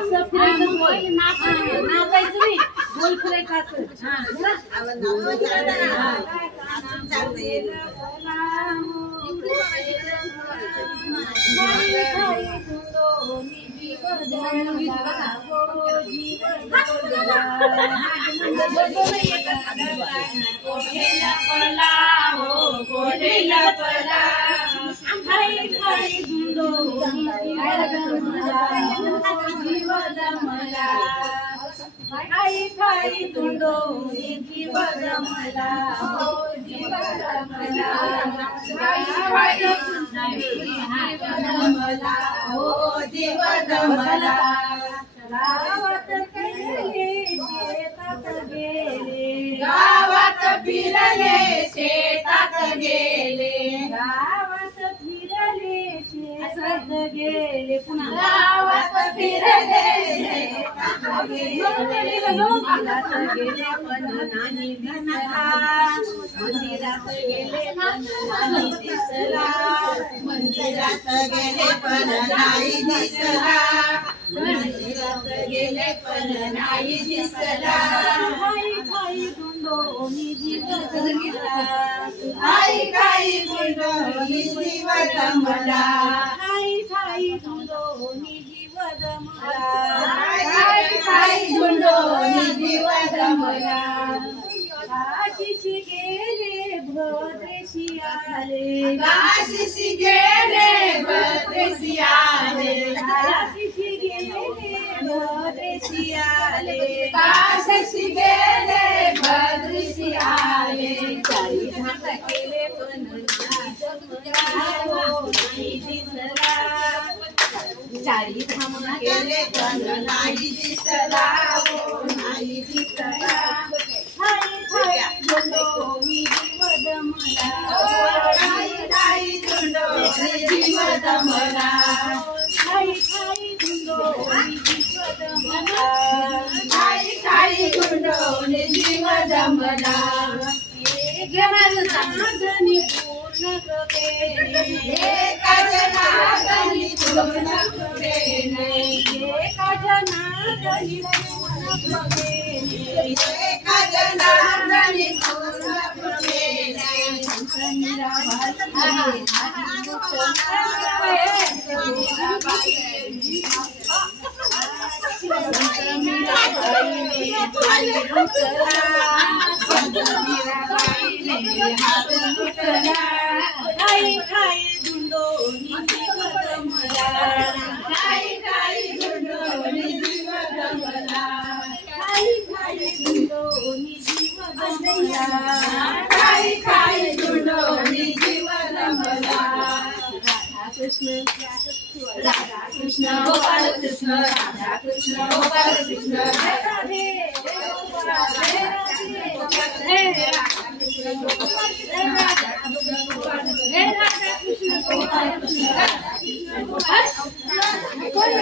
असं फिरायचं बोल नाचायचं नाही बोल फिरायचं आई खाई तुंडो जीव रमला हो जीव रमला हो जीव रमला गावात फिरले शेतात गेले गावात फिरले शेतात गेले पुन्हा गावात फिरले मंदिरात गेले पण नाही दिसला मंदिरात गेले पण नाही दिसला मंदिरात गेले पण नाही दिसला मंदिरात गेले पण नाही दिसला आई खाई गुंडोनी जीव रमला आई खाई गुंडोनी जीव रमला आई खाई गुंडोनी जीव रमला आई खाई गुंडोनी जीव रमला काशीशी गेले भद्रेशी आले काशीशी गेले भद्रेशी आले काशीशी गेले भद्रेशी आले काशीशी गेले भद्रेशी आले चारी धाम केले पण नाही दिसला चारी धाम केले पण नाही दिसला नाही दिसला हाय हाय गुंडोनी जीव रमला हाय हाय गुंडोनी जीव रमला हाय हाय गुंडोनी जीव रमला हाय हाय गुंडोनी जीव रमला नागनी पूर्ण केले नागनी पूर्ण केले नागनी पूर्ण केले नागनी पूर्ण केले संतमीरा आई खाई गुंडोनी जीव रमला आई खाई गुंडोनी जीव रमला आई खाई गुंडोनी जीव रमला आई खाई गुंडोनी जीव रमला राधा कृष्ण गोपाल कृष्ण राधा कृष्ण गोपाल कृष्ण राधे कोण